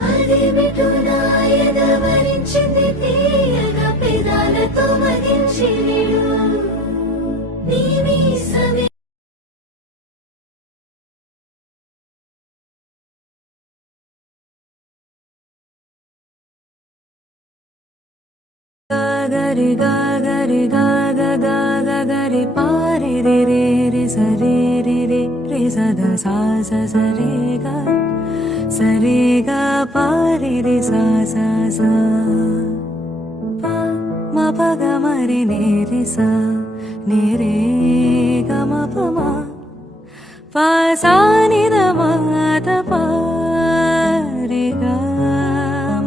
గరి గరి గరి పారి రి రి రి సరి రి రి రి సద సా సరి గా సరి గా పారి రి సా సా పా మ ప గ మరి ని రి సా ని రే గ మ ప మ పా సా ని ద మ ద పా రి గా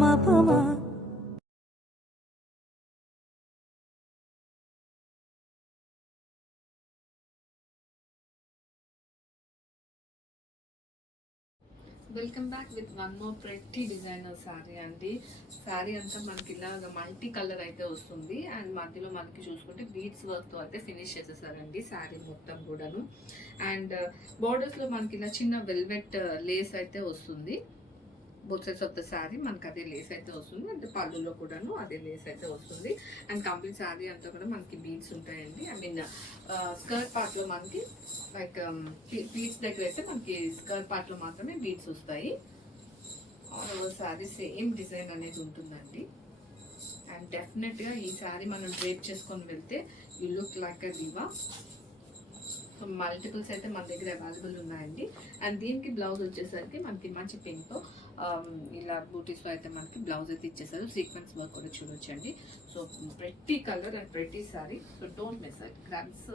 మ ప మ. Welcome back with one more pretty designer sari అండి. శారీ అంతా మనకి ఇలాగ మల్టీ కలర్ అయితే వస్తుంది అండ్ మధ్యలో మనకి చూసుకుంటే బీడ్స్ వర్క్తో అయితే ఫినిష్ చేసేసారండి శారీ మొత్తం కూడాను. అండ్ బోర్డర్స్లో మనకి ఇలా చిన్న వెల్వెట్ లేస్ అయితే వస్తుంది. Both sides of the sari మనకి అదే లేస్ అయితే వస్తుంది. అంటే పళ్ళులో కూడాను అదే లేస్ అయితే వస్తుంది. అండ్ కంప్లీట్ శారీ అంతా కూడా మనకి బీడ్స్ ఉంటాయండి. ఐ మీన్ స్కర్ట్ పార్ట్లో మనకి లైక్ బీడ్స్ దగ్గర అయితే మనకి స్కర్ట్ పార్ట్లో మాత్రమే బీడ్స్ వస్తాయి. All over sari same design అనేది ఉంటుందండి. అండ్ డెఫినెట్గా ఈ శారీ మనం డ్రేప్ చేసుకొని వెళ్తే you look like a diva. So multiples అయితే మన దగ్గర అవైలబుల్ ఉన్నాయండి. అండ్ దీనికి బ్లౌజ్ వచ్చేసరికి మనకి మంచి పింక్తో ఇలా బూటీస్లో అయితే మనకి బ్లౌజ్ అయితే ఇచ్చేసారు. సీక్వెన్స్ వర్క్ కూడా చూడొచ్చండి. సో ప్రతి కలర్ అండ్ ప్రతి sorry. So don't miss it. Grabs